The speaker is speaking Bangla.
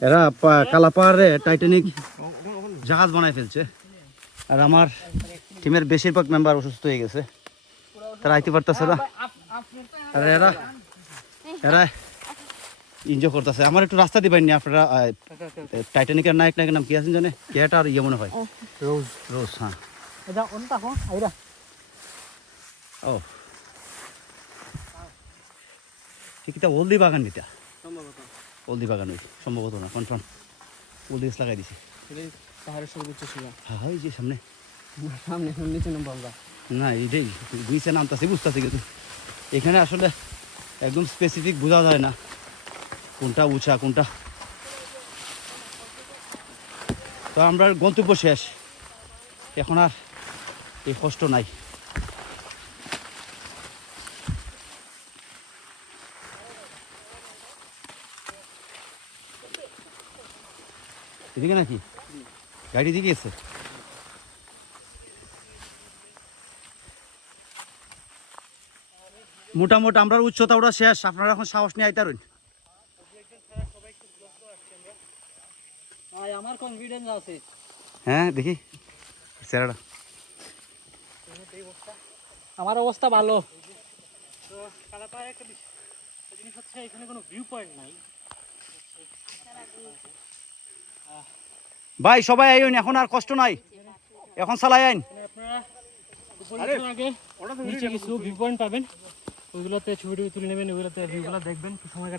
এরা পা- কালাপাহাড়ে টাইটানিক জাহাজ বানায় ফেলছে। আর আমার টিমের বেশিরভাগ মেম্বার অসুস্থ হয়ে গেছে। তারা আইতে পারতেছে না। আর এরা এরা এনজয় করতেছে। আমার একটু রাস্তা দিবেন নি আপনারা টাইটানিকের নায়ক নায়কের নাম কি আছেন জানে? কেটা আর ইয়ে মনে হয়। রোজ রোজ হ্যাঁ। ও। ঠিক হলদি বাগান এটা। হলদি বাগান ওই সম্ভবত না কনফার্ম হলদি গাছ লাগাই দিছে। পাহাড়ের সর্বোচ্চ শিলা। হ্যাঁ ওই যে সামনে। সামনে নিচে নামবো আমরা। না এইটাই বুঝছে নামতাছে বুঝতেছে কিন্তু। এখানে আসলে একদম স্পেসিফিক বোঝা যায় না কোনটা উঁচা কোনটা। তো আমরা গন্তব্য শেষ। এখন আর এই কষ্ট নাই। এদিকে নাকি? গাড়ি দিকে এসে মোটামুটি আমরা উচ্চতা ওটা শেষ আপনারা এখন সাহস নিয়ে আইতারুন ভাই আমার কনফিডেন্স আছে। হ্যাঁ দেখি। চেহারাটা আমার অবস্থা ভালো। তো কালাপাহাড়ে একটা জিনিস হচ্ছে এখানে কোনো ভিউ পয়েন্ট নাই। ভাই সবাই আইন এখন আর কষ্ট নাই। এখন চালাই আইন। নিচে কিছু ভিউ পয়েন্ট পাবেন। ওইগুলোতে ছবি টবি তুলে নেবেন ওইগুলোতে ভিউগুলো দেখবেন সময়